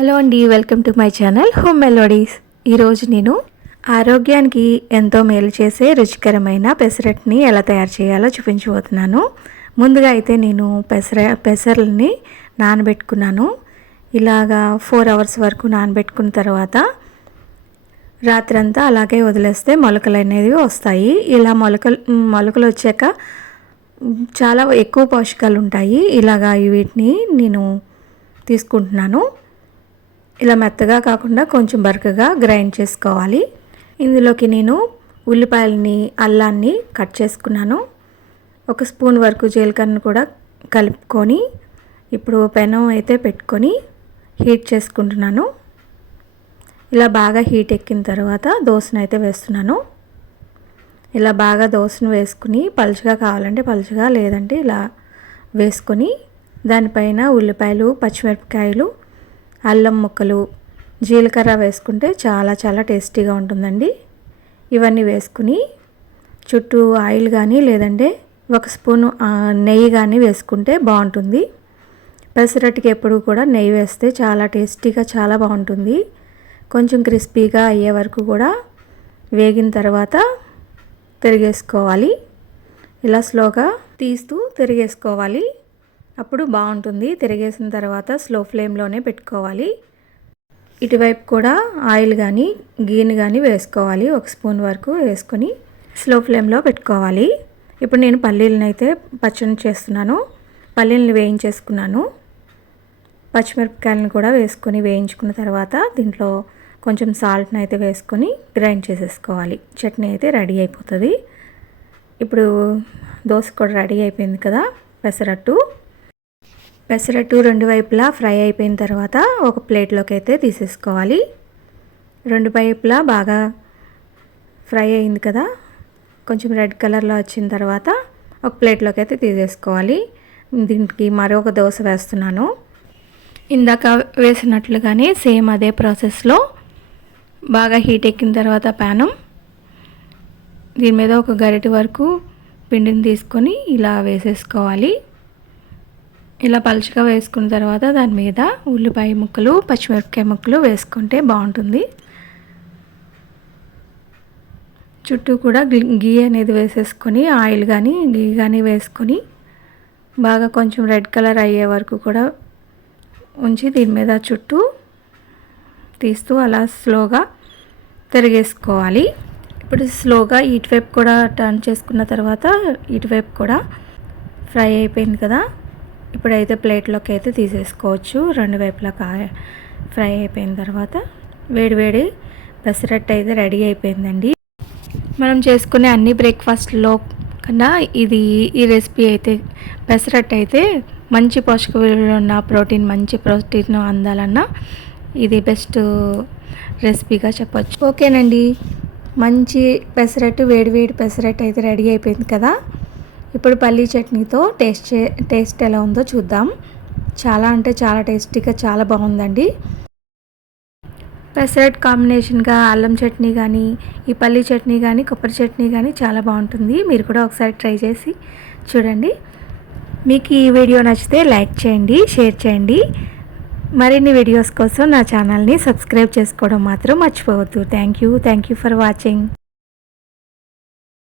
Hello అండి, welcome to my channel home melodies. ఈరోజు నేను ఆరోగ్యానికి ఎంతో మేలు చేసే రుచికరమైన పెసరట్ని ఎలా తయారు చేయాలో చూపించబోతున్నాను. ముందుగా అయితే నేను పెసర్లని నానబెట్టుకున్నాను. ఇలాగా 4 అవర్స్ వరకు నానబెట్టుకున్న తర్వాత రాత్రంతా అలాగే వదిలేస్తే మొలకలు అనేవి వస్తాయి. ఇలా మొలకలు వచ్చాక చాలా ఎక్కువ పోషకాలు ఉంటాయి. ఇలాగా వీటిని నేను తీసుకుంటున్నాను. ఇలా మెత్తగా కాకుండా కొంచెం బరకగా గ్రైండ్ చేసుకోవాలి. ఇందులోకి నేను ఉల్లిపాయలని, అల్లాన్ని కట్ చేసుకున్నాను. 1 స్పూన్ వరకు జీలకర్రను కూడా కలుపుకొని ఇప్పుడు పెనం అయితే పెట్టుకొని హీట్ చేసుకుంటున్నాను. ఇలా బాగా హీట్ ఎక్కిన తర్వాత దోసను అయితే వేస్తున్నాను. ఇలా బాగా దోసను వేసుకుని పలుచగా కావాలంటే పలుచగా, లేదంటే ఇలా వేసుకొని దానిపైన ఉల్లిపాయలు, పచ్చిమిరపకాయలు, అల్లం ముక్కలు, జీలకర్ర వేసుకుంటే చాలా చాలా టేస్టీగా ఉంటుందండి. ఇవన్నీ వేసుకుని చుట్టూ ఆయిల్ కానీ లేదంటే 1 స్పూను నెయ్యి కానీ వేసుకుంటే బాగుంటుంది. పెసరట్టుకి ఎప్పుడు కూడా నెయ్యి వేస్తే చాలా టేస్టీగా చాలా బాగుంటుంది. కొంచెం క్రిస్పీగా అయ్యే వరకు కూడా వేగిన తర్వాత తిరిగేసుకోవాలి. ఇలా స్లోగా తీస్తూ తిరిగేసుకోవాలి. అప్పుడు బాగుంటుంది. తిరిగేసిన తర్వాత స్లో ఫ్లేమ్లోనే పెట్టుకోవాలి. ఇటువైపు కూడా ఆయిల్ కానీ గీని కానీ వేసుకోవాలి. 1 స్పూన్ వరకు వేసుకొని స్లో ఫ్లేమ్లో పెట్టుకోవాలి. ఇప్పుడు నేను పల్లీలను అయితే పచ్చడి చేస్తున్నాను. పల్లీలను వేయించేసుకున్నాను. పచ్చిమిరపకాయలను కూడా వేసుకొని వేయించుకున్న తర్వాత దీంట్లో కొంచెం సాల్ట్ని అయితే వేసుకొని గ్రైండ్ చేసేసుకోవాలి. చట్నీ అయితే రెడీ అయిపోతుంది. ఇప్పుడు దోశ కూడా రెడీ అయిపోయింది కదా. పెసరట్టు 2 వైపులా ఫ్రై అయిపోయిన తర్వాత ఒక ప్లేట్లోకి అయితే తీసేసుకోవాలి. 2 వైపులా బాగా ఫ్రై అయింది కదా, కొంచెం రెడ్ కలర్లో వచ్చిన తర్వాత ఒక ప్లేట్లోకి అయితే తీసేసుకోవాలి. దీనికి మరొక దోశ వేస్తున్నాను. ఇందాక వేసినట్లుగానే సేమ్ అదే ప్రాసెస్లో బాగా హీట్ ఎక్కిన తర్వాత ప్యానం దీని మీద ఒక గరిటె వరకు పిండిని తీసుకొని ఇలా వేసేసుకోవాలి. ఇలా పలుచగా వేసుకున్న తర్వాత దాని మీద ఉల్లిపాయ ముక్కలు, పచ్చిమిరపకాయ ముక్కలు వేసుకుంటే బాగుంటుంది. చుట్టూ కూడా గీ అనేది వేసేసుకొని ఆయిల్ కానీ గీ కానీ వేసుకొని బాగా కొంచెం రెడ్ కలర్ అయ్యే వరకు కూడా ఉంచి దీని మీద చుట్టూ తీస్తూ అలా స్లోగా తిరిగేసుకోవాలి. ఇప్పుడు స్లోగా ఇటువైపు కూడా టర్న్ చేసుకున్న తర్వాత ఇటువైపు కూడా ఫ్రై అయిపోయింది కదా. ఇప్పుడైతే ప్లేట్లోకి అయితే తీసేసుకోవచ్చు. 2 వైపులా ఫ్రై అయిపోయిన తర్వాత వేడి పెసరట్టు అయితే రెడీ అయిపోయిందండి. మనం చేసుకునే అన్ని బ్రేక్ఫాస్ట్లో కన్నా ఈ రెసిపీ అయితే పెసరట్టు అయితే మంచి పోషక విలువలు ఉన్న మంచి ప్రోటీన్ అందాలన్నా ఇది బెస్ట్ రెసిపీగా చెప్పచ్చు. ఓకేనండి, మంచి పెసరట్టు వేడి పెసరట్టు అయితే రెడీ అయిపోయింది కదా. ఇప్పుడు పల్లీ చట్నీతో టేస్ట్ ఎలా ఉందో చూద్దాం. చాలా అంటే చాలా టేస్టీగా చాలా బాగుందండి. పెసరట్ కాంబినేషన్గా అల్లం చట్నీ కానీ, ఈ పల్లీ చట్నీ కానీ, కొబ్బరి చట్నీ కానీ చాలా బాగుంటుంది. మీరు కూడా ఒకసారి ట్రై చేసి చూడండి. మీకు ఈ వీడియో నచ్చితే లైక్ చేయండి, షేర్ చేయండి. మరిన్ని వీడియోస్ కోసం నా ఛానల్ని సబ్స్క్రైబ్ చేసుకోవడం మాత్రం మర్చిపోవద్దు. Thank you for watching.